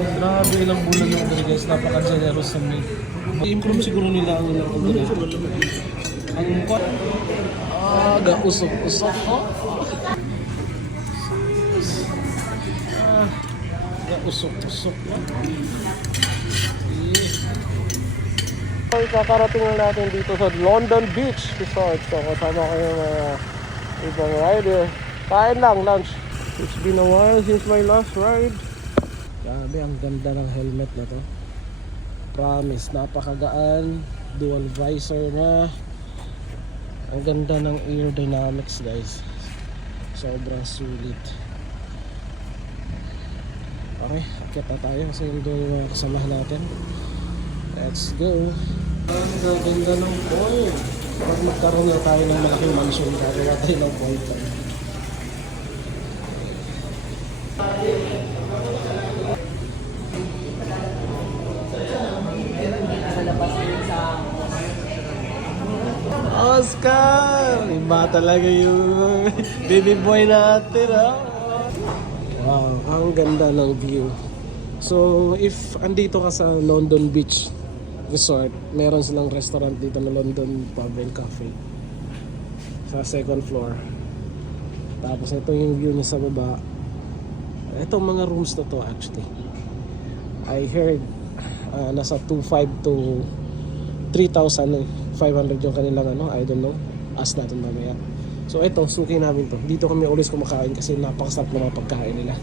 Grabe ilang bulan yung dali guys, napaka-generous sa me. I-improve siguro nila ang ilang dali. Ang kot. Ah, ga-usok-usok. Oh. Ah, ga-usok-usok. Okay, kakarating lang natin dito sa London Beach Resort. So, kasama ko yung mga ibang rider. Kain lang, lunch. It's been a while since my last ride. Grabe, ang ganda ng helmet na to. Promise, napakagaan. Dual visor na. Ang ganda ng aerodynamics guys. Sobrang sulit. Okay, akit na tayo kasi yung doon yung mga kasamahan natin. Let's go. Ang ganda ng point. Pag magkaroon na tayo ng malaking mansion, gagawa tayo ng point. Oscar! Iba talaga yung baby boy natin, ha? Wow, ang ganda ng view. So, if andito ka sa London Beach Resort, meron silang restaurant dito na London Pub and Cafe. Sa second floor. Tapos ito yung view niya sa baba. Itong mga rooms na to actually. I heard ah, nasa 2.5 to 3,500 yung kanilang ano, I don't know. Ask natin mamaya. So ito, suki namin to. Dito kami always kumakain kasi napakasarap ng mga pagkain nila.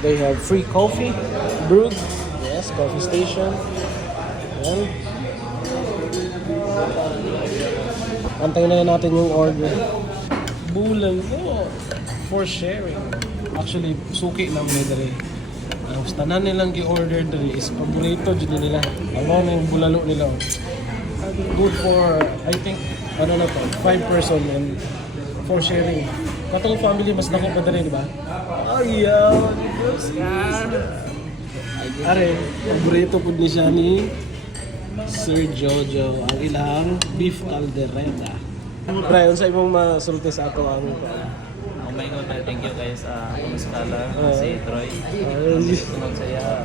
They have free coffee, brewed. Yes, coffee station. Yan. Antayin na natin yung order. Bulan ko for sharing. Actually, suki may dali. Ang tanan nilang gi-order dali is paborito dyan nila. Ano na yung bulalo nila. oh. Good for, I think, ano na to, five person and for sharing. Katong family, mas dako pa dali, di ba? Oh, yeah. Are, paborito po ni siya ni Sir Jojo ang ilang beef caldereta. Brian, sa imong masulti sa ako ang Oh my God, thank you guys sa uh, Kumuskala, Oo. si Troy. Ay. Tunog saya,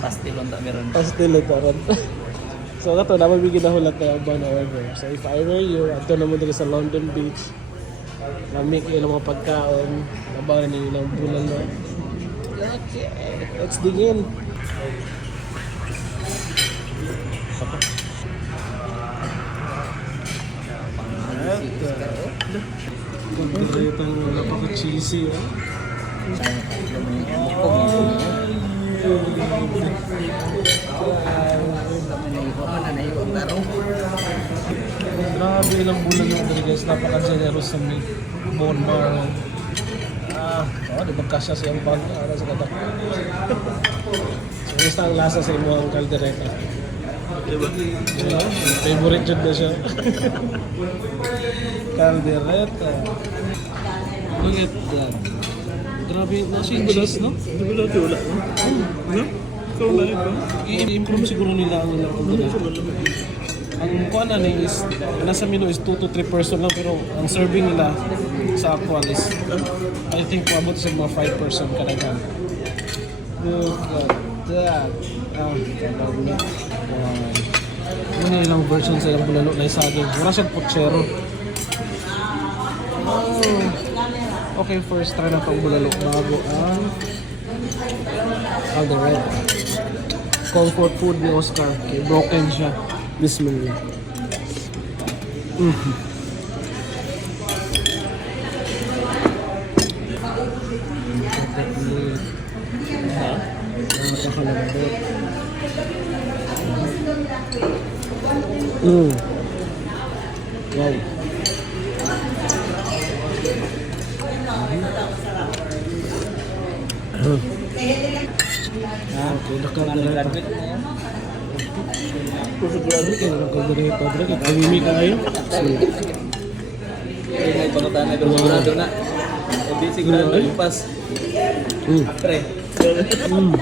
pastilon ta meron. pastel karon. So kato na mabigyan na hulat na ang order. So if I were you, ato na mo dito sa London Beach. Lamig yung mga pagkaon. Nabaw na ninyo ng bulan na. Okay, let's dig in. Pagkarito ng napaka-cheesy. Oh. Grabe ilang bulan yung dali guys, napaka-generous sa me. Bone marrow. Ah, oh, di ba kasya sa iyang bag? Ara sa katak. so, gusto ang lasa sa imo ang kaldereta. Diba? Yeah, favorite jud na siya. kaldereta. Look at that. Grabe, nasa yung cheese, no? Di ba dati wala? No? Ikaw ito. I-improve siguro nila ang ilang. Ang kuha na ni is, nasa menu is 2 to 3 person lang pero ang serving nila sa actual is I think paabot sa mga 5 person kalagan. Look at that. Ah, tawag niya. Yung ilang version sa ilang bulalo na isaging. Wala siyang putsero. Oh. Okay, first try na itong bulalo bago ang Alderete. Comfort food ni Oscar. Okay, broken siya. Bismillah. Mhm. Ha? Napakalambot. Mm. Wow. Ah, okay. Nakalala. Graduate Kaya nakagalari pa. Dre, kawimi kayo. Hindi may pangutangan pero sigurado na. Hindi sigurado yung pas. Mm. Pre. Mm.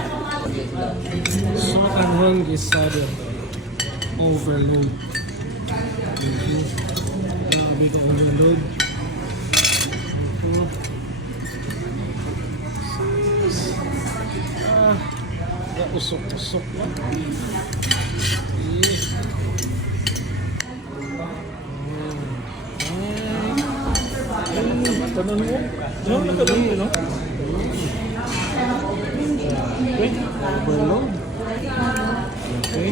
Salt and hung is sada. Overload. Mm-hmm. Grabe ka overload. Usok-usok. Kanan mo. No, nakanan mo, no? Overload. Okay.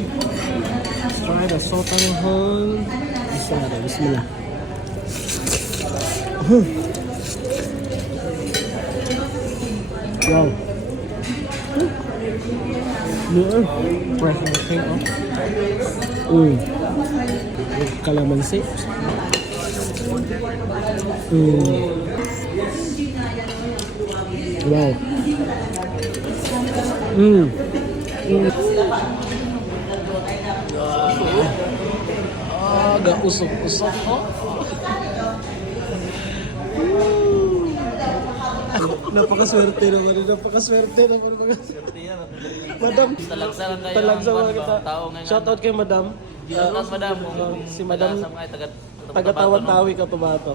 Let's try the sotanghon. Bismillah. Bismillah. Wow. Yeah. Fresh na thing, oh. Mm. Calamansi. Mm. Wow. Mm. Ah, agak usok-usok. Oh. Napakaswerte naman, napakaswerte naman. Madam, Talagsa lang kayo talagsa ang mga mga kita. tao ngayon. Shoutout kay Madam. Shoutout, madam. Si Madam, taga-tawa-tawi ka tumato.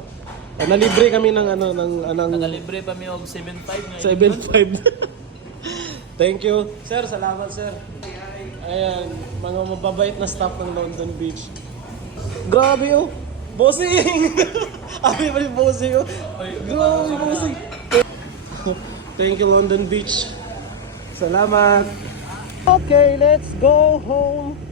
Uh, nalibre kami ng ano, ng anong Nagalibre pa mi og 7.5 ngayon. 7.5. Thank you. Sir, salamat sir. Ayan, mga mababait na staff ng London Beach. Grabe oh! Bossing! Abi pa rin bossing oh! Grabe bossing! Thank you London Beach. Salamat! Okay, let's go home!